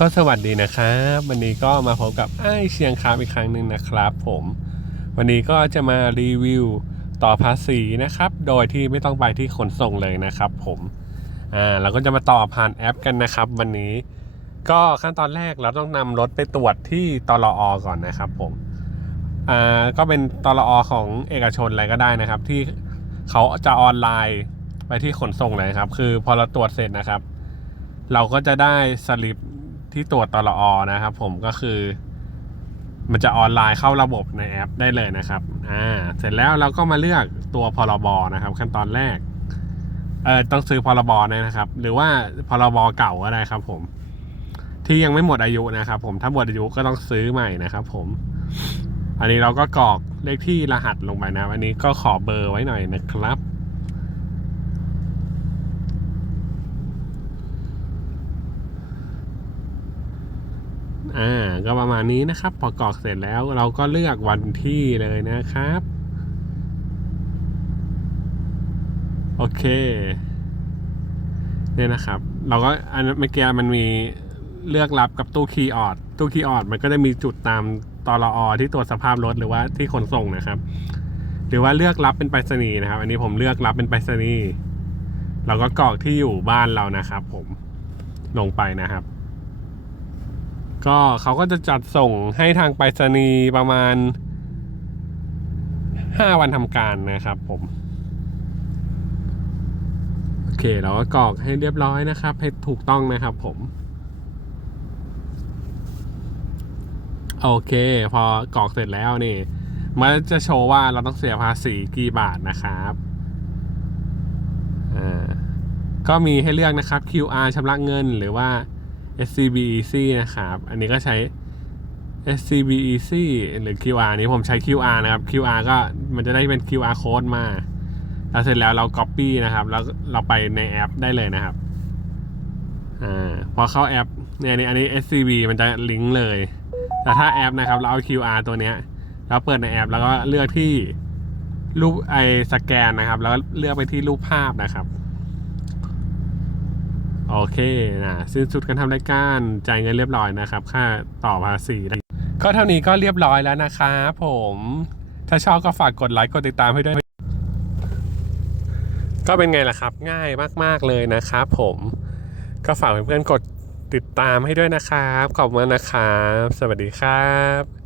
ก็สวัสดีนะครับ วันนี้ก็มาพบกับไอ้เชียงคามอีกครั้งหนึ่งนะครับ ผม วันนี้ก็จะมารีวิวต่อภาษีนะครับ โดยที่ไม่ต้องไปที่ขนส่งเลยนะครับ ผมอ่าเราก็จะมาต่อผ่านแอปกันนะครับ วันนี้ก็ขั้นตอนแรกเราต้องนำรถไปตรวจที่ตลอก่อนนะครับ ผมอ่าก็เป็นตลอของเอกชนอะไรก็ได้นะครับ ที่เขาจะออนไลน์ไปที่ขนส่งเลยครับ คือพอเราตรวจเสร็จนะครับ เราก็จะได้สลิป ที่ตรวจตลอนะครับผมก็คือ มันจะออนไลน์เข้าระบบในแอปได้เลยนะครับอ่าเสร็จแล้วเราก็มาเลือกตัวพรบนะครับ ขั้นตอนแรกเออต้องซื้อพรบนะครับ หรือว่าพรบเก่าก็ได้ครับ ผม ที่ยังไม่หมดอายุนะครับ ผมถ้าหมดอายุก็ต้องซื้อใหม่นะครับ ผม อันนี้เราก็กรอกเลขที่รหัสลงไปนะอันนี้ก็ขอเบอร์ไว้หน่อยนะครับ อ่าก็ประมาณนี้นะครับ พอกรอกเสร็จแล้วเราก็เลือกวันที่เลยนะครับ โอเคเนี่ยนะครับ เราก็อันเมื่อกี้มันมีเลือกรับกับตู้คีย์ออดตู้คีย์ออดมันก็จะมีจุดตามตลอที่ตรวจสภาพรถหรือว่าที่ขนส่งนะครับ หรือว่าเลือกรับเป็นไปรษณีย์นะครับ อันนี้ผมเลือกรับเป็นไปรษณีย์เราก็กรอกที่อยู่บ้านเรานะครับ ผมลงไปนะครับ ก็เขาก็จะจัดส่งให้ทางไปรษณีย์ประมาณ 5 วันทำการนะครับผม โอเคเราก็กรอกให้เรียบร้อยนะครับ ให้ถูกต้องนะครับผม โอเค พอกรอกเสร็จแล้วนี่ มันจะโชว์ว่าเราต้องเสียภาษีกี่บาทนะครับอ่าก็มีให้เลือกนะครับ QR ชำระเงินหรือว่า SCB Easy นะครับ อันนี้ก็ใช้ SCB Easy หรือ QR นี้ผมใช้ QR นะครับ QR ก็มันจะได้เป็น QR code มา แล้วเสร็จแล้วเรา Copy นะครับ แล้วเราไปในแอปได้เลยนะครับ อ่า พอเข้าแอปเนี่ยนี่อันนี้ SCB มันจะลิงก์เลย แต่ถ้าแอปนะครับ เราเอา QR ตัวเนี้ย แล้วเปิดในแอป แล้วก็เลือกที่รูปไอสแกนนะครับ แล้วเลือกไปที่รูปภาพนะครับ โอเคนะสิ้นสุดการทำรายการจ่ายเงินเรียบร้อยนะครับ ค่าต่อภาษีก็เท่านี้ก็เรียบร้อยแล้วนะครับผม ถ้าชอบก็ฝากกดไลค์กดติดตามให้ด้วย ก็เป็นไงล่ะครับ ง่ายมาก ๆ เลยนะครับผมก็ฝากเพื่อนๆกดติดตามให้ด้วยนะครับ ขอบคุณนะครับ สวัสดีครับ